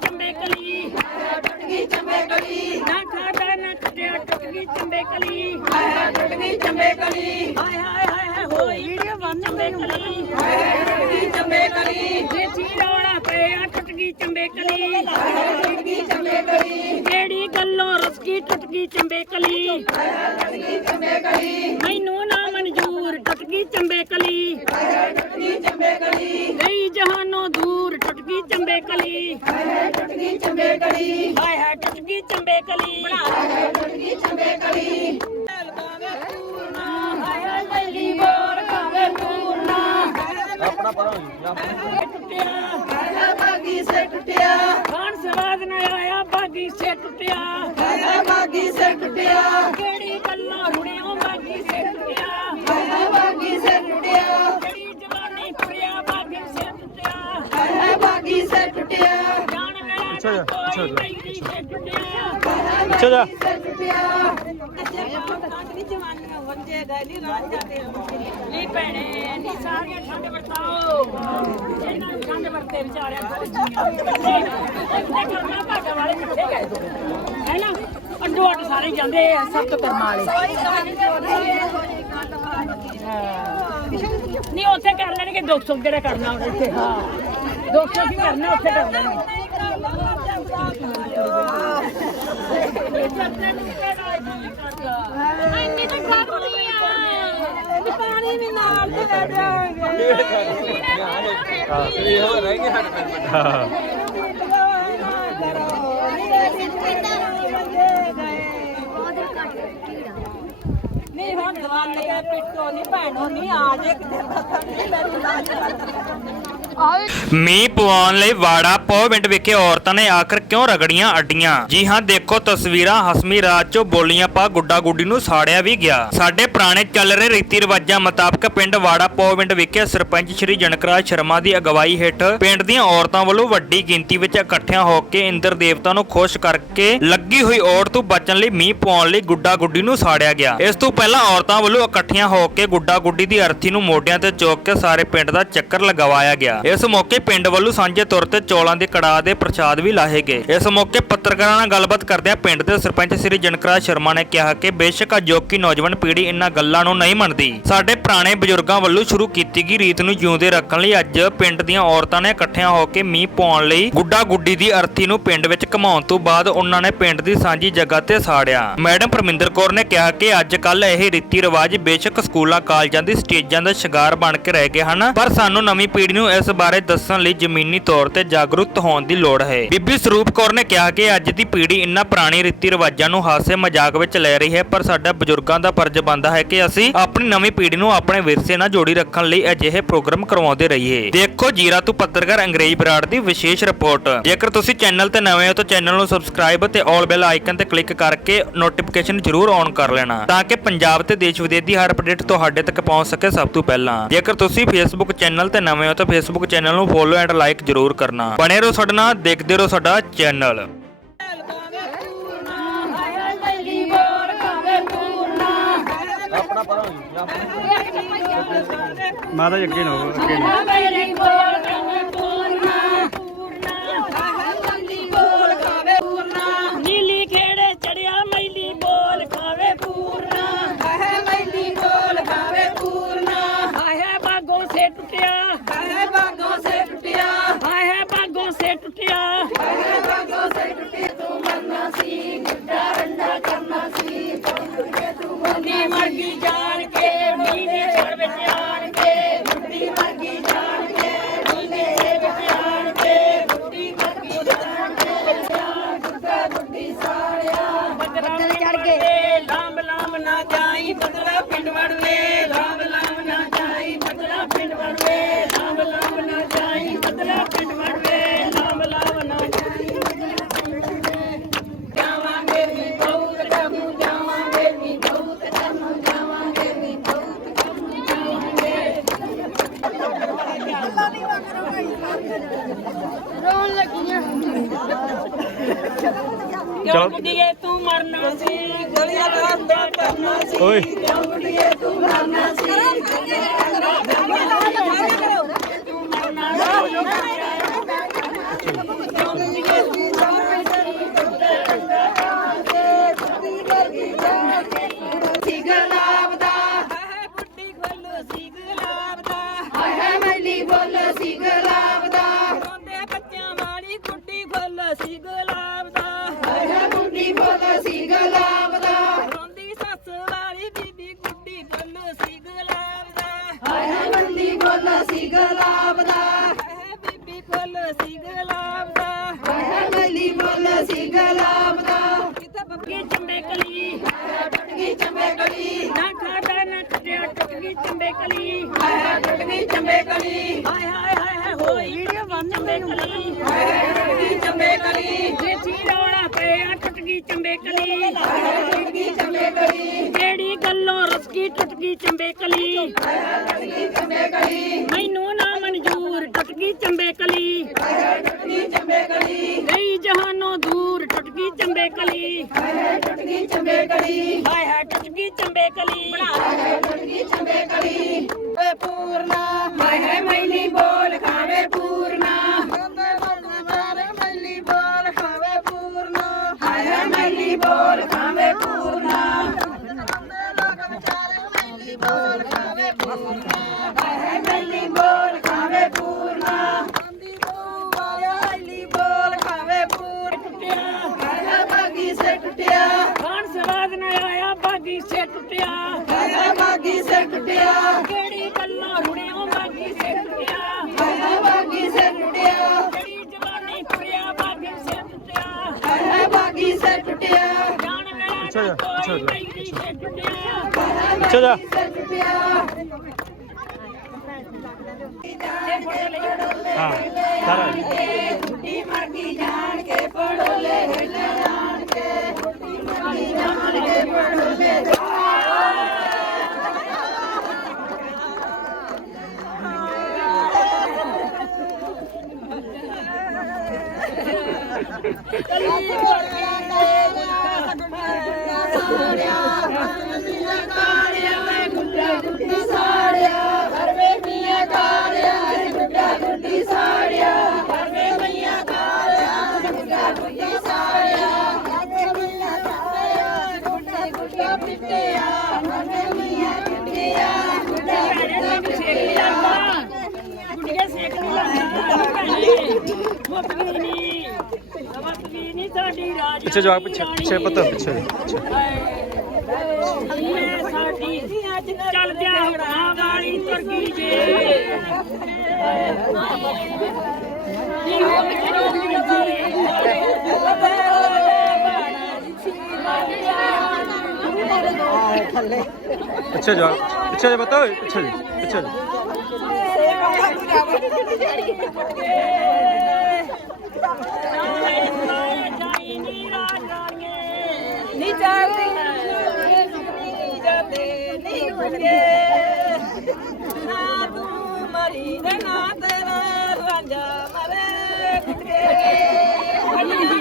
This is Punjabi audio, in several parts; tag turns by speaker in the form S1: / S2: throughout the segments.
S1: ਚੰਬੇ ਕਲੀ ਟੁੱਟ ਗਈ ਚੰਬੇ ਕਲੀ ਨਾ ਖਾਦਾ ਨਾ ਕੱਟਿਆ ਟੁੱਟ ਗਈ ਚੰਬੇ ਕਲੀ ਟੁੱਟ ਗਈ ਚੰਬੇ ਕਲੀ ਹਾਏ ਹਾਏ ਹਾਏ ਹਾਏ ਹੋਈ ਵੀਡੀਓ ਬੰਦ ਚੰਬੇ ਕਲੀ ਟੁੱਟ ਗਈ ਚੰਬੇ ਕਲੀ ਜੇ ਚੀ ਰੌਲਾ ਪਿਆ ਟੁੱਟ ਗਈ ਚੰਬੇ ਕਲੀ ਟੁੱਟ ਗਈ ਚੰਬੇ ਕਲੀ ਕਿਹੜੀ ਗੱਲੋਂ ਰਸਕੀ ਟੁੱਟ ਗਈ ਚੰਬੇ ਕਲੀ ਟੁੱਟ ਗਈ ਚੰਬੇ ਕਲੀ ਮੈਨੂੰ ਨਾ ਮਨਜ਼ੂਰ ਟੁੱਟ ਗਈ ਚੰਬੇ ਕਲੀ ਟੁੱਟ ਗਈ ਜਹਾਨੋਂ ਦੂਰ ਟੁੱਟ ਗਈ ਚੰਬੇ ਕਲੀ ਟੁੱਟ ਗਈ ਚੰਬੇ ਕਲੀ ਹਾਏ ਹਾਏ ਟੁੱਟ ਗਈ ਚੰਬੇ ਕਲੀ ਟੁੱਟ ਗਈ ਚੰਬੇ ਕਲੀ ਹਾਏ ਹਾਏ ਮੱਲੀ ਬੋਰ ਖਾਵੇ ਪੂਰਨਾ
S2: ਆਪਣਾ ਪੜੋ
S1: ਟੁੱਟਿਆ ਸਵਾਦ ਨਾ ਆਇਆ ਬਾਗੀ ਸੇ ਟੁੱਟਿਆ।
S3: ਆਇਆ ਬਾਗੀ ਸੇ ਟੁੱਟਿਆ।
S1: ਕਿਹੜੀ ਗੱਲਾਂ ਰੁੜਿਓ ਬਾਗੀ ਸੇ ਟੁੱਟਿਆ।
S3: ਆਇਆ ਬਾਗੀ ਸੇ ਟੁੱਟਿਆ।
S1: ਕਿਹੜੀ ਜਵਾਨੀ ਪੁਰਿਆ ਬਾਗੀ ਸੇ ਟੁੱਟਿਆ।
S3: ਆਇਆ ਬਾਗੀ ਸੇ ਟੁੱਟਿਆ।
S1: ਜਾਣ ਮੇਰਾ
S2: ਅੱਛਾ ਜੀ, ਅੱਛਾ ਜੀ।
S1: ਬਾਗੀ ਸੇ ਟੁੱਟਿਆ।
S2: ਅੱਛਾ ਜਾ।
S3: ਸੇ ਟੁੱਟਿਆ।
S1: ਨੀ ਭੈਣੇ ਨੀ ਸਾਰੀਆਂ ਠੰਡ ਵਰਤਾਓ। ਇਹਨਾਂ ਨੂੰ ਠੰਡ ਵਰਤੇ ਵਿਚਾਰਿਆ ਕੋਈ ਇੱਥੇ ਹੈ ਨਾ ਅੱਡੋ ਅੱਡ ਸਾਰੇ ਜਾਂਦੇ ਆ ਸਭ ਤੋਂ ਕਰਮ ਵਾਲੇ ਨਹੀਂ ਉੱਥੇ ਕਰ ਲੈਣਗੇ 200 ਜਿਹੜਾ ਕਰਨਾ ਉੱਥੇ ਹਾਂ 200 ਕੀ ਕਰਨਾ ਉੱਥੇ ਕਰ ਲੈਣਗੇ ਇੰਨੀ ਤਾਂ ਕਰਨੀ ਆ ਪਾਣੀ ਵੀ ਨਾਲ ਤੇ ਲੈ ਜਾਵਾਂਗੇ
S2: ਹਾਂ ਸਹੀ ਹੋ ਰਹਿ ਗਿਆ ਹਾਂ।
S3: ਨਹੀਂ, ਹੁਣ ਦਵਾਨ ਕੇ ਪਿੱਟੋ ਨਹੀਂ ਭੈਣੋ ਨਹੀਂ ਆ ਜੇ ਕਿਤੇ ਪਤਾ ਨਹੀਂ ਮੇਰੀ ਲਾਜ
S4: ਮੀਂਹ ਪਵਾਉਣ ਲਈ ਵਾੜਾ ਪੋ ਪਿੰਡ ਵਿਖੇ ਔਰਤਾਂ ਨੇ ਆਖਰ ਕਿਉਂ ਰਗੜੀਆਂ ਅੱਡੀਆਂ? ਜੀ ਹਾਂ, ਦੇਖੋ ਤਸਵੀਰਾਂ, ਹਸਮੀ ਰਾਜ ਚੋਂ ਬੋਲੀਆਂ ਪਾ ਗੁੱਡਾ ਗੁੱਡੀ ਨੂੰ ਸਾੜਿਆ ਵੀ ਗਿਆ। ਸਾਡੇ ਪੁਰਾਣੇ ਚੱਲ ਰਹੇ ਰੀਤੀ ਰਿਵਾਜਾਂ ਮੁਤਾਬਕ ਪਿੰਡ ਵਾੜਾ ਪੋ ਪਿੰਡ ਵਿਖੇ ਸਰਪੰਚ ਸ਼੍ਰੀ ਜਨਕਰਾਜ ਸ਼ਰਮਾ ਦੀ ਅਗਵਾਈ ਹੇਠ ਪਿੰਡ ਦੀਆਂ ਔਰਤਾਂ ਵੱਲੋਂ ਵੱਡੀ ਗਿਣਤੀ ਵਿੱਚ ਇਕੱਠਿਆਂ ਹੋ ਕੇ ਇੰਦਰ ਦੇਵਤਾ ਨੂੰ ਖੁਸ਼ ਕਰਕੇ ਲੱਗੀ ਹੋਈ ਔੜ ਤੋਂ ਬਚਣ ਲਈ ਮੀਂਹ ਪਾਉਣ ਲਈ ਗੁੱਡਾ ਗੁੱਡੀ ਨੂੰ ਸਾੜਿਆ ਗਿਆ। ਇਸ ਤੋਂ ਪਹਿਲਾਂ ਔਰਤਾਂ ਵੱਲੋਂ ਇਕੱਠੀਆਂ ਹੋ ਕੇ ਗੁੱਡਾ ਗੁੱਡੀ ਦੀ ਅਰਥੀ ਨੂੰ ਮੋਢਿਆਂ ਤੇ ਚੋਕ ਕੇ ਸਾਰੇ ਪਿੰਡ ਦਾ ਚੱਕਰ ਲਗਵਾਇਆ ਗਿਆ। ਇਸ ਮੌਕੇ ਪਿੰਡ ਵੱਲੋਂ ਸਾਂਝੇ ਤੌਰ ਤੇ ਚੌਲਾਂ ਦੇ ਕੜਾਹ ਦੇ ਪ੍ਰਸ਼ਾਦ ਵੀ ਲਾਹੇ ਗਏ। ਇਸ ਮੌਕੇ ਪੱਤਰਕਾਰਾਂ ਨਾਲ ਗੱਲਬਾਤ ਕਰਦਿਆਂ ਪਿੰਡ ਦੇ ਸਰਪੰਚ ਸ੍ਰੀ ਜਨਕਰਾਜ ਸ਼ਰਮਾ ਨੇ ਕਿਹਾ ਕਿ ਬੇਸ਼ੱਕ ਅਜੋਕੀ ਨੌਜਵਾਨ ਪੀੜ੍ਹੀ ਇਹਨਾਂ ਗੱਲਾਂ ਨੂੰ ਨਹੀਂ ਮੰਨਦੀ। ਸਾਡੇ ਪੁਰਾਣੇ ਬਜ਼ੁਰਗਾਂ ਵੱਲੋਂ ਸ਼ੁਰੂ ਕੀਤੀ ਗਈ ਰੀਤ ਨੂੰ ਜਿਉਂਦੇ ਰੱਖਣ ਲਈ ਅੱਜ ਪਿੰਡ ਦੀਆਂ ਔਰਤਾਂ ਨੇ ਇਕੱਠਿਆਂ ਹੋ ਕੇ ਮੀਂਹ ਪਾਉਣ ਲਈ ਗੁੱਡਾ ਗੁੱਡੀ ਦੀ ਅਰਥੀ ਨੂੰ ਪਿੰਡ ਵਿੱਚ ਘਮਾਉਣ ਤੋਂ ਬਾਅਦ ਉਹਨਾਂ ਨੇ ਪਿੰਡ ਦੀ ਸਾਂਝੀ ਜਗ੍ਹਾ ਤੇ ਸਾੜਿਆ। ਮੈਡਮ ਪਰਮਿੰਦਰ ਕੌਰ ਨੇ ਕਿਹਾ ਕਿ ਅੱਜ ਕੱਲ ਇਹ ਰੀਤੀ ਰਿਵਾਜ ਬੇਸ਼ੱਕ ਸਕੂਲਾਂ, ਕਾਲਜਾਂ ਦੀ ਸਟੇਜਾਂ ਦਾ ਸ਼ਿੰਗਾਰ ਬਣ ਕੇ ਰਹਿ ਗਏ ਹਨ, ਪਰ ਸਾਨੂੰ ਨਵੀਂ ਪੀੜ੍ਹੀ ਨੂੰ ਇਸ ਬਾਰੇ ਦੱਸਣ ਲਈ ਜ਼ਮੀਨੀ ਤੌਰ ਤੇ ਜਾਗਰੂਕ ਹੋਣ ਦੀ ਲੋੜ ਹੈ। ਬੀਬੀ ਸਰੂਪ ਕੌਰ ਨੇ ਕਿਹਾ ਕਿ ਅੱਜ ਦੀ ਪੀੜ੍ਹੀ ਇਨ੍ਹਾਂ ਪੁਰਾਣੀ ਰੀਤੀ ਰਿਵਾਜਾਂ ਨੂੰ ਹਾਸੇ ਮਜ਼ਾਕ ਵਿੱਚ ਲੈ ਰਹੀ ਹੈ, ਪਰ ਸਾਡਾ ਬਜ਼ੁਰਗਾਂ ਦਾ ਫਰਜ਼ ਬਣਦਾ ਹੈ ਕਿ ਅਸੀਂ ਆਪਣੀ ਨਵੀਂ ਪੀੜ੍ਹੀ ਨੂੰ ਆਪਣੇ ਵਿਰਸੇ ਨਾਲ ਜੋੜੀ ਰੱਖਣ ਲਈ ਅਜਿਹੇ ਪ੍ਰੋਗਰਾਮ ਕਰਵਾਉਂਦੇ ਰਹੀਏ। ਦੇਖੋ ਜੀਰਾ ਤੋਂ ਪੱਤਰਕਾਰ ਅੰਗਰੇਜ਼ ਬਰਾੜ ਦੀ ਵਿਸ਼ੇਸ਼ ਰਿਪੋਰਟ। ਜੇਕਰ ਤੁਸੀਂ ਚੈਨਲ ਤੇ ਨਵੇਂ ਹੋ ਤਾਂ ਚੈਨਲ ਨੂੰ ਸਬਸਕ੍ਰਾਈਬ ਤੇ ਆਲ ਬੈਲ ਆਈਕਨ ਤੇ ਕਲਿੱਕ ਕਰਕੇ ਨੋਟੀਫਿਕੇਸ਼ਨ ਜ਼ਰੂਰ ਔਨ ਕਰ ਲੈਣਾ, ਤਾਂ ਕਿ ਪੰਜਾਬ ਤੇ ਦੇਸ਼ ਵਿਦੇਸ਼ ਦੀ ਹਰ ਅਪਡੇਟ ਤੁਹਾਡੇ ਤੱਕ ਪਹੁੰਚ ਸਕੇ ਸਭ ਤੋਂ ਪਹਿਲਾਂ। ਜੇਕਰ ਤੁਸੀਂ ਫੇਸਬੁੱਕ ਚੈਨਲ ਤੇ ਨਵੇਂ ਹੋ ਤਾਂ ਫੇਸਬੁੱਕ ਚੈਨਲ ਨੂੰ ਫੋਲੋ ਐਂਡ ਲਾਈਕ ਜ਼ਰੂਰ ਕਰਨਾ। ਬਣੇ ਰਹੋ ਸਾਡੇ ਨਾਲ ਦੇਖਦੇ ਰਹੋ ਸਾਡਾ ਚੈਨਲ।
S2: ਮਾਤਾ ਜੀ ਅੱਗੇ ਨੂੰ ਅੱਗੇ ਨੂੰ
S1: ਹਾਏ ਮੱਲੀ ਬੋਰ ਖਾਵੇ ਪੂਰਨਾ
S3: ਬੋਲ ਖਾਵੇ ਪੂਰਨਾ
S1: ਨੀਲੀ ਖੇੜੇ ਚੜਿਆ ਮੱਲੀ ਬੋਲ ਖਾਵੇ ਪੂਰਨਾ।
S3: ਆਇਆ ਮੈਲੀ ਬੋਲ ਖਾਵੇ ਪੂਰਨਾ
S1: ਹਾਏ ਬਾਗੋਂ ਸੇ ਟੁੱਟਿਆ
S3: ਆਇਆ ਬਾਗੋਂ ਸੇ ਟੁੱਟਿਆ
S1: ਹਾਏ ਬਾਗੋਂ ਸੇ ਟੁੱਟਿਆ
S3: ਆਇਆ ਬਾਗੋਂ ਸੇ ਟੁੱਟੀ ਤੂੰ ਮਰਨਾ ਸੀ ਗੁੱਡਾ ਰੰਡਾ ਕਰਨਾ ਸੀ
S1: ਨੀ ਮਰਗੀ ਸੀ ਚੰਬੇ ਕਲੀ
S3: ਟੁੱਟ ਚੰਬੇ ਗਲੀ
S1: ਨਾ ਖਾਦਾ ਨਾ ਕੱਟਿਆ ਟੁੱਟ ਚੰਬੇ ਕਲੀ
S3: ਹਾਏ ਚੰਬੇ ਗਲੀ
S1: ਹਾਏ ਹਾਏ ਹਾਏ ਹੋਈ ਵੀਡੀਓ ਬੰਦ ਚੰਬੇ ਕਲੀ
S3: ਹਾਏ ਹਾਏ ਟੁੱਟ ਗਈ ਚੰਬੇ
S1: ਰੌਣਾ ਪਿਆ ਟੁੱਟ ਚੰਬੇ ਕਲੀ
S3: ਟੁੱਟ ਚੰਬੇ ਗਲੀ
S1: ਜਿਹੜੀ ਗੱਲੋਂ ਰਸਕੀ ਟੁੱਟ ਚੰਬੇ ਕਲੀ
S3: ਟੁੱਟ ਚੰਬੇ ਗਲੀ
S1: ਮੈਨੂੰ ਨਾ ਮਨਜ਼ੂਰ ਟੁੱਟ ਗਈ ਚੰਬੇ ਕਲੀ
S3: ਟੁੱਟ ਗਈ ਚੰਬੇ ਗਲੀ
S1: ਗਈ ਜਹਾਨੋਂ ਦੂਰ ਟੁੱਟ ਗਈ ਚੰਬੇ ਕਲੀ
S3: ਹਾਏ ਹਾਏ ਚੰਬੇ ਗਲੀ
S1: ਹਾਏ ਹਾਏ ਚੰਬੇ ਕਲੀ।
S3: ਗਈ ਚੰਬੇ ਗਲੀ ਏ ਪੂਰਨਾ ਸੇ ਟੁੱਟਿਆ ਹਾਏ ਹਾਏ ਬਾਗੀ ਸੇ ਟੁੱਟਿਆ
S1: ਕਿਹੜੀ ਗੱਲਾਂ ਰੁੜਿਓ ਬਾਗੀ ਸੇ ਟੁੱਟਿਆ
S3: ਹਾਏ ਹਾਏ ਬਾਗੀ ਸੇ ਟੁੱਟਿਆ
S1: ਕਿਹੜੀ ਜਵਾਨੀ ਤੁਰਿਆ ਬਾਗੀ ਸੇ ਟੁੱਟਿਆ
S3: ਹਾਏ ਹਾਏ ਬਾਗੀ ਸੇ ਟੁੱਟਿਆ
S1: ਜਾਣ ਵੇਲਾ
S2: ਅੱਛਾ
S1: ਨਾ
S2: ਜੀ, ਅੱਛਾ
S1: ਕੋਈ
S2: ਜੀ।
S1: ਮੈਲੀ ਸੇ ਟੁੱਟਿਆ
S2: ਅੱਛਾ ਜਾ
S3: ਸੇ ਟੁੱਟਿਆ
S2: ਹਾਂ ਸਾਰਾ
S3: ਬੁੱਢੀ ਮਰ ਗਈ ਜਾਣ ਕੇ ਪੜੋਲੇ ਹਿੱਲੇ ਜਾਣ ਕੇ ਬੁੱਢੀ ਮਰ ਗਈ ਜਾਣ ਕੇ ਪੜੋਲੇ
S1: ਗੁੱਡੀਆਂ ਸੇਕ ਨਹੀਂ ਲੱਗਦਾ ਭੈਣੇ ਮੁੱਤ ਵੀ ਨਹੀਂ ਮੁੱਤ ਵੀ ਨਹੀਂ ਸਾਡੀ ਰਾਜ
S2: ਪਿੱਛੇ ਜਾ ਪਿੱਛੇ ਪਿੱਛੇ ਪਤਾ ਪਿੱਛੇ।
S1: ਚੱਲ ਜਾ ਹਵਾ ਵਾਲੀ ਤੁਰਗੀ ਜੇ।
S2: ਪਿੱਛੇ ਜਾ ਪਿੱਛੇ ਜਾ ਬਤਾ ਪਿੱਛੇ ਜਾ ਪਿੱਛੇ ਜਾ
S1: ਨਹੀਂ ਜਾਂਦੇ ਨਹੀਂ ਜਾਂਦੇ ਨਹੀਂ ਬੰਦੇ ਨਾ ਤੂੰ ਮਰੀ ਤੇ ਨਾ ਤੇਰਾ ਰਾਂਝਾ ਮਰੇ ਕੁੱਤੇ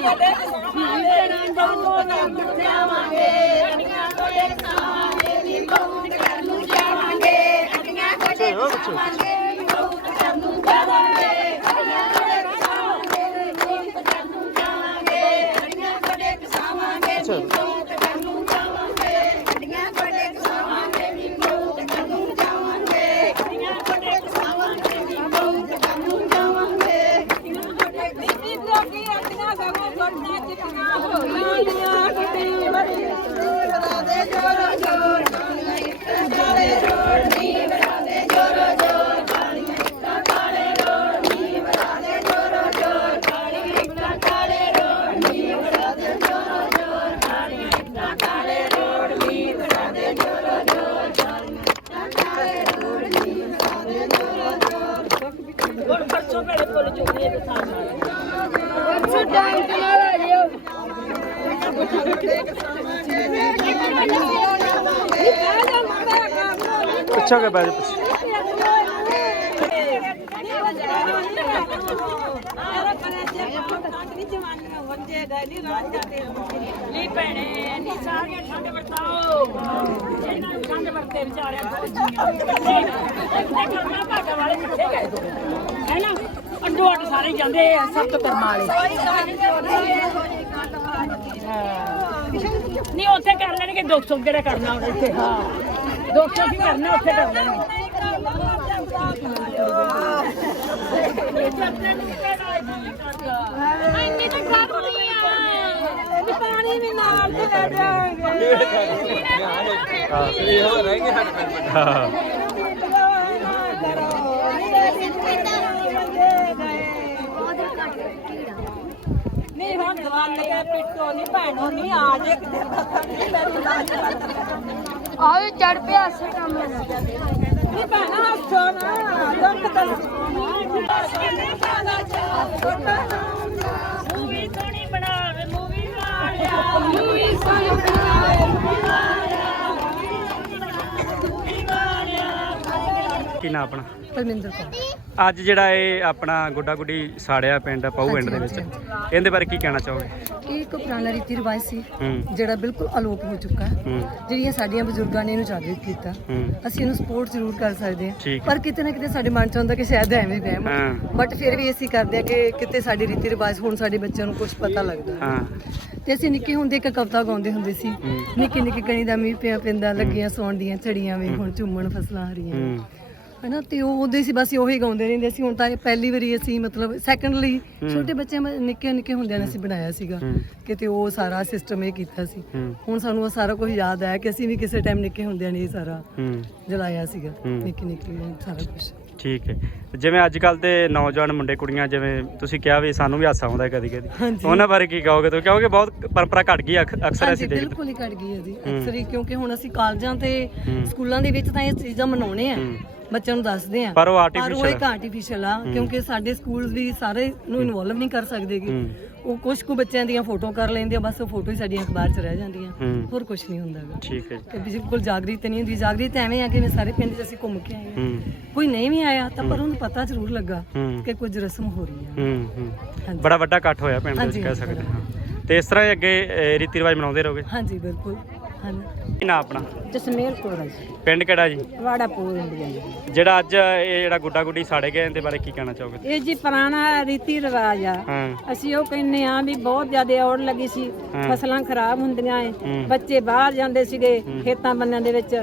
S1: ਅੜੀਆਂ ਕੋਡੇ ਸਾਹਮਣੇ ਨੀ ਬਹੁ ਨਾ ਜਾਵਾਂਗੇ ਅੜੀਆਂ ਕੋਡੇ ਸਾਹਮਣੇ ਨੀ ਬਹੁ ਨੂੰ ਜਾਵਾਂਗੇ ਅੜੀਆਂ ਕੋਡੇ ਸਾਹਮਣੇ ਨੀ ਬਹੁ ਨੂੰ ਜਾਵਾਂਗੇ ਅੜੀਆਂ ਕੋਡੇ ਸਾਹਮਣੇ ਨੀ ਬਹੁ ਨੂੰ ਜਾਵਾਂਗੇ ਅੜੀਆਂ ਕੋਡੇ ਸਾਹਮਣੇ ਨੀ ਬਹੁ ਨੂੰ ਜਾਵਾਂਗੇ ਅੜੀਆਂ ਕੋਡੇ ਸਾਹਮਣੇ ਨੀ ਬਹੁ ਨੂੰ ਜਾਵਾਂਗੇ ਅੜੀਆਂ ਕੋਡੇ ਸਾਹਮਣੇ ਨੀ ਬਹੁ ਨੂੰ ਜਾਵਾਂਗੇ ਨੀਤੀ ਲੋਕੀ ਅੱਡੀਆਂ ਸਗੋਂ ਕੋਟੀਆਂ ਚਿੱਟੀਆਂ ਹੋਈਆਂ ਕਿਤੇ ਬੜੀ ਬੜਾ ਦੇ ਜੋਰੋ ਜੋਰ ਕਾਲੀਆਂ ਇੱਟਾਂ ਕਾਲੇ ਰੋਡ ਨੀ ਬੜਾ ਦੇ ਜੋਰੋ ਜੋਰ ਕਾਲੀਆਂ ਇੱਟਾਂ ਕਾਲੇ ਰੋਡ ਨੀ ਬੜਾ ਦੇ ਜੋਰੋ ਜੋਰ ਕਾਲੀਆਂ ਇੱਟਾਂ ਕਾਲੇ ਰੋਡ ਨੀ ਬੜਾ ਦੇ ਜੋਰੋ ਜੋਰ ਕਾਲੀਆਂ ਇੱਟਾਂ ਕਾਲੇ ਰੋਡ ਨੀ ਬੜਾ ਦੇ ਜੋਰੋ ਜੋਰ ਕਾਲੀਆਂ ਇੱਟਾਂ ਕਾਲੇ ਰੋਡ ਨੀ ਬੜਾ ਦੇ ਜੋਰੋ ਜੋਰ ਹੁਣ ਪਰਸੋਂ ਵੇਲੇ ਕੋਲ ਚੁੱਕੀ ਹੈ ਕਿਸਾਨ
S3: ਸੁਦਾਂ ਕਮਾਲਾ ਜਿਓ
S2: ਪਿੱਛੇ ਹੋ ਕੇ ਬੈ
S3: ਨੀ
S1: ਭੈਣੇ ਨੀ ਸਾਰੀਆਂ ਠੰਡ ਵਰਤਾਓ। ਇਹਨਾਂ ਨੂੰ ਠੰਡ ਵਰਤੇ ਵਿਚਾਰਿਆਂ ਨੂੰ। ਭਾਗਾ ਵਾਲੇ ਕਿੱਥੇ ਗਏ ਦੋ ਹੈ ਨਾ? ਅੱਡੋ ਅੱਡ ਸਾਰੇ ਜਾਂਦੇ ਆ ਸਭ ਤੋਂ ਕਰਮਾਂ ਵਾਲੇ। ਨਹੀਂ, ਉੱਥੇ ਕਰ ਲੈਣਗੇ 200 ਜਿਹੜਾ ਕਰਨਾ ਉਹਦੇ ਇੱਥੇ, ਹਾਂ। 200 ਕੀ ਕਰਨਾ ਉੱਥੇ ਕਰ ਲੈਣਗੇ ਇੰਨੀ ਤਾਂ ਕਰਨੀ ਆ
S3: ਪਾਣੀ ਵੀ ਨਾਲ ਤੇ ਲੈ ਜਾਵਾਂਗੇ
S2: ਹਾਂ।
S3: ਨਹੀਂ ਹੁਣ ਦਵਾਨ ਪਿੱਟੋ ਨਹੀਂ ਭੈਣੋ, ਨਹੀਂ ਆ ਜੇ ਕਿਤੇ। ਪਤਾ ਨਹੀਂ ਲੱਗਦਾ
S5: ਆਵੇ ਚੜ ਪਿਆ ਅਸਰ ਕੰਮ
S3: ਨਹੀਂ ਭੈਣਾ ਹੱਸੋ ਨਾ ਦੁੱਖ ਦੱਸੋ
S1: ਮੂਵੀ ਸੋਹਣੀ ਬਣਾਵੇ ਮੂਵੀ ਵਾਲਿਆ
S5: ਮੂਵੀ ਸੋਹਣੀ ਬਣਾਵੇ
S2: ਕੀ ਨਾਂ ਆਪਣਾ?
S6: ਪਰਮਿੰਦਰ ਕੌਰ।
S2: ਅੱਜ ਜਿਹੜਾ ਇਹ ਆਪਣਾ ਗੁੱਡਾ ਗੁੱਡੀ ਸਾੜਿਆ ਪਿੰਡ ਪਾਉ ਪਿੰਡ ਦੇ ਵਿੱਚ। ਇਹਦੇ ਬਾਰੇ ਕੀ ਕਹਿਣਾ ਚਾਹੋਗੇ?
S6: ਇਹ ਇੱਕ ਪੁਰਾਣਾ ਰੀਤੀ ਰਿਵਾਜ ਸੀ
S2: ਹੂੰ।
S6: ਜਿਹੜਾ ਬਿਲਕੁਲ ਅਲੋਪ ਹੋ ਚੁੱਕਾ। ਹੈ।
S2: ਹੂੰ
S6: ਜਿਹੜੀਆਂ ਸਾਡੀਆਂ ਬਜ਼ੁਰਗਾਂ ਨੇ ਇਹਨੂੰ ਜਾਗਰਿਤ ਕੀਤਾ।
S2: ਹੂੰ।
S6: ਅਸੀਂ ਇਹਨੂੰ ਸਪੋਰਟ ਜ਼ਰੂਰ ਕਰ ਸਕਦੇ
S2: ਠੀਕ ਹਾਂ।
S6: ਪਰ ਕਿਤੇ ਨਾ ਕਿਤੇ ਸਾਡੇ ਮਨ ਚ ਹੁੰਦਾ ਕਿ ਸ਼ਾਇਦ ਐਵੇਂ ਵਹਿਮ
S2: ਹਾਂ।
S6: ਬਟ ਫਿਰ ਵੀ ਅਸੀਂ ਕਰਦੇ ਹਾਂ ਕਿ ਕਿਤੇ ਸਾਡੇ ਰੀਤੀ ਰਿਵਾਜ ਹੁਣ ਸਾਡੇ ਬੱਚਿਆਂ ਨੂੰ ਕੁਝ ਪਤਾ ਲੱਗਦਾ।
S2: ਹਾਂ।
S6: ਤੇ ਅਸੀਂ ਨਿੱਕੇ ਹੁੰਦੇ ਇੱਕ ਕਵਿਤਾ ਗਾਉਂਦੇ ਹੁੰਦੇ ਸੀ
S2: ਹੂੰ।
S6: ਨਿੱਕੀ ਨਿੱਕੀ ਕਣੀ ਦਾ ਮੀਂਹ ਪਿਆ ਪੈਂਦਾ ਲੱਗੀਆਂ ਸੌਣ ਦੀਆਂ ਝੜੀਆਂ ਵੇ ਹੁਣ ਝੂਮਣ ਫਸਲਾਂ ਹਰੀਆਂ।
S2: ਹੂੰ।
S6: ਹਨਾ ਤੇ ਉਹ ਉਹਦੇ ਸੀ ਬਸ ਉਹੀ ਗਾਉਂਦੇ ਰਹਿੰਦੇ ਸੀ। ਹੁਣ ਤਾਂ ਇਹ ਪਹਿਲੀ ਵਾਰੀ ਅਸੀਂ ਮਤਲਬ ਸੈਕੰਡਲੀ ਛੋਟੇ ਬੱਚੇ ਨਿੱਕੇ ਨਿੱਕੇ ਹੁੰਦਿਆਂ ਨੇ ਅਸੀਂ ਬਣਾਇਆ ਸੀਗਾ।
S2: ਹੂੰ।
S6: ਕਿਤੇ ਉਹ ਸਾਰਾ ਸਿਸਟਮ ਇਹ ਕੀਤਾ ਸੀ। ਹੁਣ ਸਾਨੂੰ ਉਹ ਸਾਰਾ ਕੁਝ ਯਾਦ ਆਇਆ ਕਿ ਅਸੀਂ ਵੀ ਕਿਸੇ ਟਾਈਮ ਨਿੱਕੇ ਹੁੰਦਿਆਂ ਨੇ ਇਹ ਸਾਰਾ ਜਲਾਇਆ ਸੀਗਾ। ਨਿੱਕੇ ਨਿੱਕੇ ਸਾਰਾ ਕੁਝ।
S2: ਠੀਕ ਹੈ। ਜਿਵੇਂ ਅੱਜ ਕੱਲ ਦੇ ਨੌਜਵਾਨ ਮੁੰਡੇ ਕੁੜੀਆਂ ਜਿਵੇਂ ਤੁਸੀਂ ਕਿਹਾ ਵੀ ਸਾਨੂੰ ਵੀ ਹਾਸਾ ਆਉਂਦਾ ਕਦੀ ਕਦੀ। ਉਹਨਾਂ ਬਾਰੇ ਕੀ ਕਹੋਗੇ ਤੁਸੀਂ? ਕਿਉਂਕਿ ਬਹੁਤ ਪਰੰਪਰਾ ਘਟ ਗਈ ਅਕ- ਅਕਸਰ
S6: ਹਾਂਜੀ
S2: ਅਸੀਂ ਦੇਖਦੇ।
S6: ਬਿਲਕੁਲ ਹੀ ਘਟ ਗਈ ਹੈ ਜੀ। ਅਕਸਰ ਹੀ ਕਿਉਂਕਿ ਹੁਣ ਅਸੀਂ ਕਾਲਜਾਂ ਤੇ। ਸਕੂਲਾਂ ਦੇ ਵਿੱਚ ਤਾਂ ਇਹ ਚੀਜ਼ਾਂ ਮਨਾਉਣੇ ਆ। ਬੱਚਿਆਂ ਨੂੰ ਦੱਸਦੇ ਆ।
S2: ਪਰ ਉਹ ਆਰਟੀਫੀਸ਼ੀਅਲ
S6: ਆ ਕਿਉਂਕਿ ਸਾਡੇ ਸਕੂਲਸ ਵੀ ਸਾਰੇ ਨੂੰ ਇਨਵੋਲਵ ਨਹੀਂ ਕਰ ਸਕਦੇਗੇ ਉਹ ਕੁਝ ਕੁ ਬੱਚਿਆਂ ਦੀਆਂ ਫੋਟੋ ਕਰ ਲੈਂਦੇ ਆ ਬਸ ਉਹ ਫੋਟੋ ਹੀ ਸਾਡੀਆਂ ਅਖਬਾਰ 'ਚ ਰਹਿ ਜਾਂਦੀਆਂ।
S2: ਹੂੰ।
S6: ਹੋਰ ਕੁਝ ਨਹੀਂ ਹੁੰਦਾ ਗਾ।
S2: ਠੀਕ ਹੈ ਜੀ।
S6: ਤੇ ਬਿਲਕੁਲ ਜਾਗਰੂਕਤਾ ਨਹੀਂ ਹੁੰਦੀ। ਜਾਗਰੂਕਤਾ ਐਵੇਂ ਆ ਕਿ ਮੈਂ ਸਾਰੇ ਪਿੰਡ 'ਚ ਅਸੀਂ ਘੁੰਮ ਕੇ ਆਏ ਹੂੰ। ਕੋਈ ਨਹੀਂ ਵੀ ਆਇਆ ਤਾਂ ਪਰ ਉਹਨੂੰ ਪਤਾ ਜ਼ਰੂਰ ਲੱਗਾ
S2: ਹੂੰ।
S6: ਕਿ ਕੁਝ ਰਸਮ ਹੋ ਰਹੀ ਹੈ
S2: ਹੂੰ ਹੂੰ।
S6: ਹਾਂਜੀ।
S2: ਬੜਾ ਵੱਡਾ ਇਕੱਠ ਹੋਇਆ ਪਿੰਡ ਦੇ ਵਿੱਚ
S6: ਹਾਂਜੀ,
S2: ਕਹਿ ਸਕਦੇ ਹਾਂ। ਤੇ ਇਸ ਤਰ੍ਹਾਂ ਹੀ ਅੱਗੇ ਅਹ, ਰੀਤੀ ਰਿਵਾਜ ਮਨਾਉਂਦੇ ਰਹੋਗੇ?
S6: ਹਾਂਜੀ ਬਿਲਕੁਲ। ਹਾਂਜੀ।
S2: ਕੀ ਨਾਂ ਆਪਣਾ?
S3: ਜਸਮੇਲ ਕੋਰ ਜੀ।
S2: ਪਿੰਡ ਕਿਹੜਾ ਜੀ?
S3: ਵਾੜਾ ਪੂਰ ਇੰਡੀਆ ਜੀ।
S2: ਜਿਹੜਾ ਅੱਜ ਇਹ ਜਿਹੜਾ ਗੁੱਡਾ ਗੁੱਡੀ ਸਾੜੇ ਗਏ ਇਹਦੇ ਬਾਰੇ ਕੀ ਕਹਿਣਾ ਚਾਹੋਗੇ
S3: ਇਹ ਜੀ ਪੁਰਾਣਾ ਰੀਤੀ ਰਿਵਾਜ ਆ।
S2: ਹਾਂ।
S3: ਅਸੀਂ ਉਹ ਕਹਿੰਨੇ ਆ ਵੀ ਬਹੁਤ ਜ਼ਿਆਦਾ ਔੜ ਲੱਗੀ ਸੀ। ਫਸਲਾਂ ਖਰਾਬ ਹੁੰਦੀਆਂ ਏ। ਬੱਚੇ ਬਾਹਰ ਜਾਂਦੇ ਸੀਗੇ ਖੇਤਾਂ ਬੰਨਿਆਂ ਦੇ ਵਿੱਚ।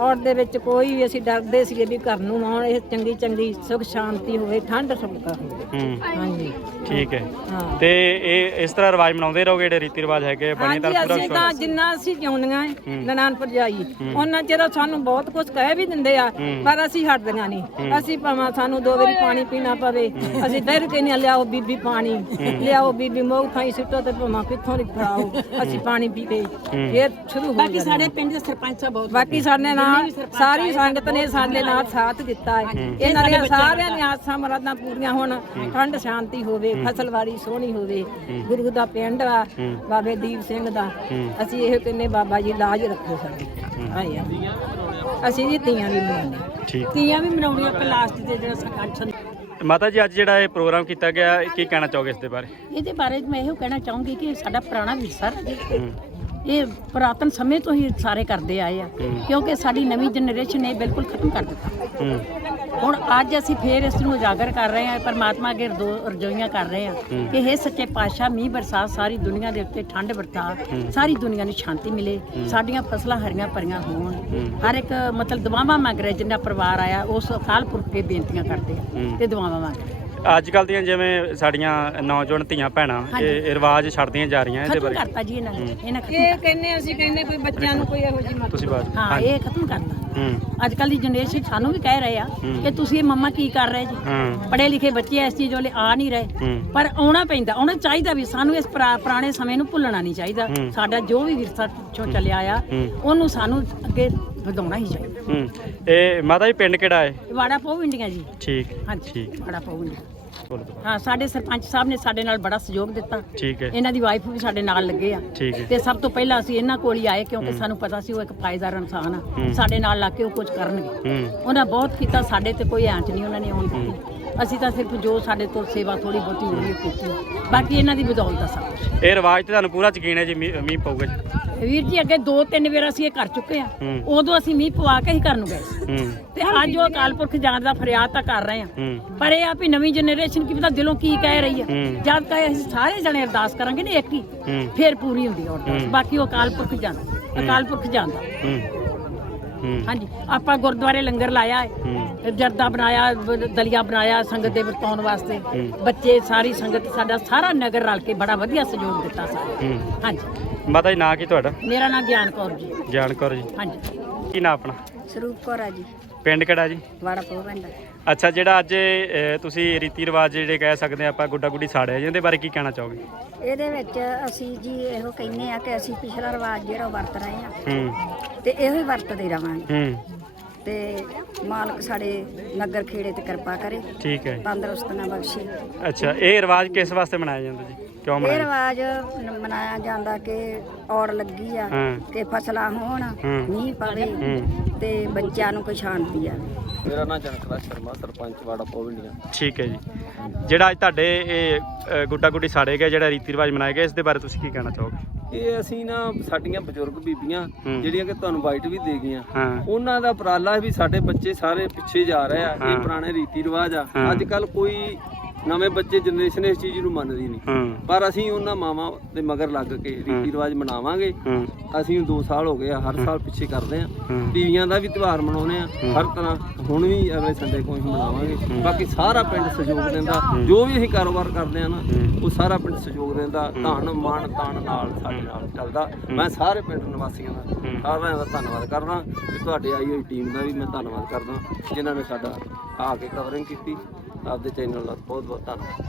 S3: ਔੜ ਦੇ ਵਿੱਚ ਕੋਈ ਵੀ ਅਸੀਂ ਡਰਦੇ ਸੀਗੇ ਵੀ ਘਰ ਨੂੰ ਆਉਣ ਇਹ ਚੰਗੀ ਚੰਗੀ ਸੁਖ ਸ਼ਾਂਤੀ ਹੋਵੇ ਠੰਡ ਸੁੱਕਾ ਹੋਵੇ।
S2: ਹੂੰ।
S3: ਹਾਂਜੀ।
S2: ਠੀਕ ਹੈ
S3: ਹਾਂ।
S2: ਤੇ ਇਹ ਇਸ ਤਰ੍ਹਾਂ ਰਿਵਾਜ ਮਨਾਉਂਦੇ ਰਹੋਗੇ ਜਿਹੜੇ ਰੀਤੀ ਰਿਵਾਜ ਹੈਗੇ ਬਣੇ ਤਾਂ
S3: ਹਾਂਜੀ
S2: ਪੂਰਾ
S3: ਅਸੀਂ ਤਾਂ ਜਿੰਨਾ ਅਸੀਂ ਜਿਉਂਦੀਆਂ ਏ
S2: ਹੂੰ।
S3: ਨਨਾਨ ਭਰਜਾਈ ਉਹਨਾਂ ਚਿਰ ਸਾਨੂੰ ਬਹੁਤ ਕੁਝ ਕਹਿ ਵੀ ਦਿੰਦੇ ਆ। ਪਰ ਅਸੀਂ ਹਟਦੀਆਂ ਨਹੀਂ। ਅਸੀਂ ਭਾਵੇਂ ਸਾਨੂੰ ਦੋ ਵਾਰੀ ਪਾਣੀ ਪੀਣਾ ਪਵੇ ਅਸੀਂ ਫਿਰ ਕਹਿੰਦੇ ਲਿਆਓ ਬੀਬੀ ਪਾਣੀ ਲਿਆਓ ਬੀਬੀ ਮੋਹ ਖਾਈ ਸਿੱਟੋ ਤੇ ਭਾਵੇਂ ਕਿੱਥੋਂ ਦੀ ਖਾਓ ਅਸੀਂ ਪਾਣੀ ਪੀ ਕੇ ਫਿਰ ਸ਼ੁਰੂ ਹੋ ਬਾਕੀ ਸਾਡੇ ਪਿੰਡ ਦੇ ਸਰਪੰਚ ਬਹੁਤ। ਬਾਕੀ ਸਾਡੇ ਨਾਲ ਸਾਰੀ ਸੰਗਤ ਨੇ ਸਾਡੇ ਨਾਲ ਸਾਥ ਦਿੱਤਾ ਹੈ। ਇਹਨਾਂ ਦੀਆਂ ਸਾਰਿਆਂ ਦੀਆਂ ਆਸਾਂ ਮਰਾਦਾਂ ਪੂਰੀਆਂ ਹੋਣ ਠੰਡ ਸ਼ਾਂਤੀ ਹੋਵੇ ਫਸਲਵਾੜੀ ਸੋਹਣੀ ਹੋਵੇ ਗੁਰੂ ਦਾ ਪਿੰਡ ਆ ਬਾਬੇ ਦੀਪ ਸਿੰਘ ਦਾ। ਅਸੀਂ ਇਹ ਕਹਿੰਨੇ ਬਾਬਾ ਜੀ ਲਾਜ ਰੱਖੋ ਸਾਡੀ। ਆ। ਅਸੀਂ ਜੀ ਤੀਆਂ ਵੀ ਮਨਾਉਂਦੇ
S2: ਠੀਕ।
S1: ਤੀਆਂ ਵੀ ਮਨਾਉਣੀਆਂ ਆਪਾਂ ਲਾਸਟ ਤੇ ਜਿਹੜਾ ਸਰਕਾਰ
S2: ਮਾਤਾ ਜੀ ਅੱਜ ਜਿਹੜਾ ਇਹ ਪ੍ਰੋਗਰਾਮ ਕੀਤਾ ਗਿਆ ਕੀ ਕਹਿਣਾ ਚਾਹੋਗੇ ਇਸ ਦੇ ਬਾਰੇ?
S1: ਇਹਦੇ ਬਾਰੇ ਮੈਂ ਇਹੋ ਕਹਿਣਾ ਚਾਹੂੰਗੀ ਕਿ ਸਾਡਾ ਪੁਰਾਣਾ ਵਿਰਸਾ ਇਹ ਪੁਰਾਤਨ ਸਮੇਂ ਤੋਂ ਹੀ ਸਾਰੇ ਕਰਦੇ ਆਏ ਆ। ਕਿਉਂਕਿ ਸਾਡੀ ਨਵੀਂ ਜਨਰੇਸ਼ਨ ਨੇ ਬਿਲਕੁਲ ਖਤਮ ਕਰ ਦਿੱਤਾ। ਹੁਣ ਅੱਜ ਅਸੀਂ ਫੇਰ ਇਸ ਨੂੰ ਉਜਾਗਰ ਕਰ ਰਹੇ ਹਾਂ ਪਰਮਾਤਮਾ ਅੱਗੇ ਰਦੋ ਰਜੋਈਆਂ ਕਰ ਰਹੇ ਹਾਂ ਕਿ ਇਹ ਸੱਚੇ ਪਾਤਸ਼ਾਹ ਮੀਂਹ ਬਰਸਾਤ ਸਾਰੀ ਦੁਨੀਆ ਦੇ ਉੱਤੇ ਠੰਡ ਵਰਤਾ ਸਾਰੀ ਦੁਨੀਆ ਨੂੰ ਸ਼ਾਂਤੀ ਮਿਲੇ ਸਾਡੀਆਂ ਫਸਲਾਂ ਹਰੀਆਂ ਭਰੀਆਂ ਹੋਣ। ਹਰ ਇੱਕ ਮਤਲਬ ਦੁਆਵਾਂ ਮੰਗ ਰਿਹਾ ਜਿੰਨਾ ਪਰਿਵਾਰ ਆਇਆ ਉਸ ਅਕਾਲ ਪੁਰਖ ਕੇ ਬੇਨਤੀਆਂ ਕਰਦੇ ਆ ਤੇ ਦੁਆਵਾਂ ਮੰਗ ਰਹੇ
S2: ਅੱਜ ਕੱਲ ਦੀਆਂ ਜਿਵੇਂ ਸਾਡੀਆਂ ਨੌਜਵਾਨ ਧੀਆਂ ਭੈਣਾਂ ਇਹ ਇਹ ਰਿਵਾਜ ਛੱਡਦੀਆਂ ਜਾ ਰਹੀਆਂ ਇਹਦੇ
S1: ਖਤਮ
S2: ਬਾਰੇ।
S1: ਕਰਤਾ ਜੀ ਇਹਨਾਂ ਨੇ ਇਹਨਾਂ ਖਤਮ
S3: ਇਹ ਕਹਿੰਨੇ ਅਸੀਂ ਕਹਿੰਨੇ ਕੋਈ ਬੱਚਿਆਂ ਨੂੰ ਕੋਈ ਇਹੋ ਜਿਹੀ ਮਤ
S2: ਤੁਸੀਂ ਬਾਤ
S1: ਹਾਂ ਇਹ ਖਤਮ ਕਰਤਾ।
S2: ਹੂੰ
S1: ਅੱਜ ਕੱਲ ਦੀ ਜਨਰੇਸ਼ਨ ਸਾਨੂੰ ਵੀ ਕਹਿ ਰਹੇ ਆ ਕਿ ਤੁਸੀਂ ਮੰਮਾ ਕੀ ਕਰ ਰਹੇ ਜੀ? ਪੜ੍ਹੇ ਲਿਖੇ ਬੱਚੇ ਇਸ ਚੀਜ਼ ਵਾਲੇ ਆ ਨਹੀਂ ਰਹੇ। ਪਰ ਆਉਣਾ ਪੈਂਦਾ ਆਉਣਾ ਚਾਹੀਦਾ ਵੀ ਸਾਨੂੰ ਇਸ ਪੁਰਾ- ਪੁਰਾਣੇ ਸਮੇਂ ਨੂੰ ਭੁੱਲਣਾ ਨਹੀਂ ਚਾਹੀਦਾ। ਸਾਡਾ ਜੋ ਵੀ ਵਿਰਸਾ ਪਿੱਛੋਂ ਚੱਲਿਆ ਆ। ਉਹਨੂੰ ਸਾਨੂੰ ਅੱਗੇ ਵਧਾਉਣਾ ਹੀ ਚਾਹੀਦਾ।
S2: ਇਹ ਮਾਤਾ ਜੀ ਪਿੰਡ ਕਿਹੜਾ ਹੈ?
S1: ਵਾੜਾ ਪਾਉ ਇੰਡੀਆ ਜੀ।
S2: ਠੀਕ
S1: ਹਾਂਜੀ
S2: ਠੀਕ।
S1: ਵਾੜਾ
S2: ਦੁਬਾਰਾ।
S1: ਹਾਂ ਸਾਡੇ ਸਰਪੰਚ ਸਾਹਿਬ ਨੇ ਸਾਡੇ ਨਾਲ ਬੜਾ ਸਹਿਯੋਗ ਦਿੱਤਾ।
S2: ਠੀਕ ਹੈ।
S1: ਇਹਨਾਂ ਦੀ ਵਾਈਫ ਵੀ ਸਾਡੇ ਨਾਲ ਲੱਗੇ ਆ।
S2: ਠੀਕ ਹੈ।
S1: ਤੇ ਸਭ ਤੋਂ ਪਹਿਲਾਂ ਅਸੀਂ ਇਹਨਾਂ ਕੋਲ ਹੀ ਆਏ ਕਿਉਂਕਿ ਸਾਨੂੰ ਪਤਾ ਸੀ ਉਹ ਇੱਕ ਪਾਇਦਾਰ ਇਨਸਾਨ ਆ। ਸਾਡੇ ਨਾਲ ਲਾ ਕੇ ਉਹ ਕੁਝ ਕਰਨਗੇ। ਉਹਨਾਂ ਬਹੁਤ ਕੀਤਾ ਸਾਡੇ ਤੇ ਕੋਈ ਆਂਚ ਨਹੀਂ ਉਹਨਾਂ ਨੇ ਆਉਣ ਦਿੱਤੀ। ਅਸੀਂ ਤਾਂ ਸਿਰਫ ਜੋ ਸਾਡੇ ਤੋਂ ਸੇਵਾ ਥੋੜੀ ਬਹੁਤੀ ਹੋਈ ਕੀਤੀ। ਬਾਕੀ ਇਹਨਾਂ ਦੀ ਬਦੌਲਤ ਆ ਸਭ
S2: ਇਹ ਰਿਵਾਜ ਤੇ ਤੁਹਾਨੂੰ ਪੂਰਾ ਯਕੀਨ ਹੈ ਜੀ ਮੀਂਹ ਪਊਗਾ ਜੀ।
S1: ਵੀਰ ਜੀ ਅੱਗੇ ਦੋ ਤਿੰਨ ਵਾਰ ਅਸੀਂ ਇਹ ਕਰ ਚੁੱਕੇ ਆ। ਉਦੋਂ ਅਸੀਂ ਮੀਂਹ ਪਵਾ ਕੇ ਹੀ ਕਰਨ ਨੂੰ ਗਏ ਸੀ। ਤੇ ਅੱਜ ਉਹ ਅਕਾਲ ਪੁਰਖ ਜਾਣ ਦਾ ਫਰਿਆਦ ਤਾਂ ਕਰ ਰਹੇ ਆ ਪਰ ਇਹ ਆ ਵੀ ਨਵੀਂ ਜਨਰੇਸ਼ਨ ਕੀ ਪਤਾ ਦਿਲੋਂ ਕੀ ਕਹਿ ਰਹੀ ਆ
S2: ਹੂੰ।
S1: ਜਦ ਤੱਕ ਅਸੀਂ ਸਾਰੇ ਜਣੇ ਅਰਦਾਸ ਕਰਾਂਗੇ ਨੇ ਇੱਕ ਹੀ ਫੇਰ ਪੂਰੀ ਹੁੰਦੀ ਆ ਅਰਦਾਸ। ਬਾਕੀ ਉਹ ਅਕਾਲ ਪੁਰਖ ਜਾਂਦਾ ਅਕਾਲ ਪੁਰਖ
S2: ਹੂੰ।
S1: ਹਾਂਜੀ ਆਪਾਂ ਗੁਰਦੁਆਰੇ ਲੰਗਰ ਲਾਇਆ ਹੈ। ਜਰਦਾ ਬਣਾਇਆ ਦਲੀਆ ਬਣਾਇਆ ਸੰਗਤ ਦੇ ਵਰਤਾਉਣ ਵਾਸਤੇ। ਬੱਚੇ ਸਾਰੀ ਸੰਗਤ ਸਾਡਾ ਸਾਰਾ ਨਗਰ ਰਲ ਕੇ ਬੜਾ ਵਧੀਆ ਸਹਿਯੋਗ ਦਿੱਤਾ ਸਾਨੂੰ ਹਾਂਜੀ।
S2: ਮਾਤਾ ਜੀ ਨਾਂ ਕੀ ਤੁਹਾਡਾ?
S1: ਮੇਰਾ ਨਾਮ ਗਿਆਨ ਕੌਰ ਜੀ।
S2: ਗਿਆਨ ਕੌਰ ਜੀ।
S1: ਹਾਂਜੀ।
S2: ਕੀ ਨਾਂ ਆਪਣਾ?
S3: ਸਰੂਪ ਕੌਰ ਆ ਜੀ।
S2: ਪਿੰਡ ਕਿਹੜਾ ਜੀ?
S3: ਵਾੜਾ ਪੋ ਪਿੰਡ।
S2: ਅੱਛਾ ਜਿਹੜਾ ਅੱਜ ਅਹ, ਤੁਸੀਂ ਰੀਤੀ ਰਿਵਾਜ ਜਿਹੜੇ ਕਹਿ ਸਕਦੇ ਆ ਆਪਾਂ ਗੁੱਡਾ ਗੁੱਡੀ ਸਾੜਿਆ ਜੀ ਇਹਦੇ ਬਾਰੇ ਕੀ ਕਹਿਣਾ ਚਾਹੋਗੇ?
S3: ਇਹਦੇ ਵਿੱਚ ਅਸੀਂ ਜੀ ਇਹੋ ਕਹਿੰਦੇ ਆ ਕਿ ਅਸੀਂ ਪਿਛਲਾ ਰਿਵਾਜ ਜਿਹੜਾ ਉਹ ਵਰਤ ਰਹੇ ਆ।
S2: ਹੂੰ।
S3: ਤੇ ਇਹੋ ਹੀ ਵਰਤਦੇ ਰਵਾਂਗੇ।
S2: ਹੂੰ।
S3: ਤੇ ਮਾਲਕ ਸਾਡੇ ਨਗਰ ਖੇੜੇ ਤੇ ਕਿਰਪਾ ਕਰੇ।
S2: ਠੀਕ ਹੈ
S3: ਤੰਦਰੁਸਤੀਆਂ ਬਖਸ਼ੇ।
S2: ਅੱਛਾ ਇਹ ਰਿਵਾਜ ਕਿਸ ਵਾਸਤੇ ਮਨਾਇਆ ਜਾਂਦਾ ਜੀ? ਕਿਉਂ
S3: ਇਹ
S2: ਮਨਾਇਆ?
S3: ਰਿਵਾਜ ਨ- ਮਨਾਇਆ ਜਾਂਦਾ ਕਿ ਔੜ ਲੱਗੀ ਆ
S2: ਹਾਂ।
S3: ਕਿ ਫਸਲਾਂ ਹੋਣ
S2: ਹੂੰ।
S3: ਮੀਂਹ ਪਵੇ
S2: ਹੂੰ।
S3: ਤੇ ਬੱਚਿਆਂ ਨੂੰ ਕੋਈ ਸ਼ਾਂਤੀ ਆ।
S7: ਮੇਰਾ ਨਾਮ ਜਨਕਰਾ ਸ਼ਰਮਾ ਸਰਪੰਚ ਵਾੜਾ ਪੋਵਿੰਡੀਆਂ
S2: ਠੀਕ ਹੈ ਜੀ। ਜਿਹੜਾ ਅੱਜ ਤੁਹਾਡੇ ਇਹ ਗੁੱਡਾ ਗੁੱਡੀ ਸਾੜੇ ਗਿਆ ਜਿਹੜਾ ਰੀਤੀ ਰਿਵਾਜ ਮਨਾਇਆ ਗਿਆ ਇਸ ਦੇ ਬਾਰੇ ਤੁਸੀਂ ਕੀ ਕਹਿਣਾ ਚਾਹੋਗੇ?
S7: ਇਹ ਅਸੀਂ ਨਾ ਸਾਡੀਆਂ ਬਜ਼ੁਰਗ ਬੀਬੀਆਂ। ਜਿਹੜੀਆਂ ਕਿ ਤੁਹਾਨੂੰ ਵਾਈਟ ਵੀ ਦੇ ਗਈਆਂ ਉਹਨਾਂ ਦਾ ਉਪਰਾਲਾ ਵੀ ਸਾਡੇ ਬੱਚੇ ਸਾਰੇ ਪਿੱਛੇ ਜਾ ਰਹੇ ਆ। ਇਹ ਪੁਰਾਣੇ ਰੀਤੀ ਰਿਵਾਜ ਆ। ਅੱਜ ਕੱਲ ਕੋਈ ਨਵੇਂ ਬੱਚੇ ਜਨਰੇਸ਼ਨ ਇਸ ਚੀਜ਼ ਨੂੰ ਮੰਨਦੀ ਨਹੀਂ। ਪਰ ਅਸੀਂ ਉਹਨਾਂ ਮਾਵਾਂ ਦੇ ਮਗਰ ਲੱਗ ਕੇ ਰੀਤੀ ਰਿਵਾਜ ਮਨਾਵਾਂਗੇ। ਅਸੀਂ 2 ਸਾਲ ਹੋ ਗਏ ਆ ਹਰ ਸਾਲ ਪਿੱਛੇ ਕਰਦੇ ਆ।
S2: ਹੂੰ।
S7: ਤੀਵੀਆਂ ਦਾ ਵੀ ਤਿਉਹਾਰ ਮਨਾਉਨੇ ਆ। ਹਰ ਤਰ੍ਹਾਂ ਹੁਣ ਵੀ ਅਗਲੇ ਸੰਡੇ ਕੋਈ ਮਨਾਵਾਂਗੇ। ਬਾਕੀ ਸਾਰਾ ਪਿੰਡ ਸਹਿਯੋਗ ਦਿੰਦਾ। ਜੋ ਵੀ ਅਸੀਂ ਕਾਰੋਬਾਰ ਕਰਦੇ ਆ ਨਾ। ਉਹ ਸਾਰਾ ਪਿੰਡ ਸਹਿਯੋਗ ਦਿੰਦਾ। ਧਨ ਮਾਨ ਤਾਨ ਨਾਲ ਸਾਡੇ ਨਾਲ ਚੱਲਦਾ। ਮੈਂ ਸਾਰੇ ਪਿੰਡ ਨਿਵਾਸੀਆਂ ਦਾ। ਸਾਰਿਆਂ ਦਾ ਧੰਨਵਾਦ ਕਰਦਾ। ਤੇ ਤੁਹਾਡੇ ਆਈ ਹੋਈ ਟੀਮ ਦਾ ਵੀ ਮੈਂ ਧੰਨਵਾਦ ਕਰਦਾ ਜਿਨ੍ਹਾਂ ਨੇ ਸਾਡਾ ਆ ਕੇ ਕਵਰਿੰਗ ਕੀਤੀ। આવતી ચેનલનો ખૂબ ખૂબ ધન્યવાદ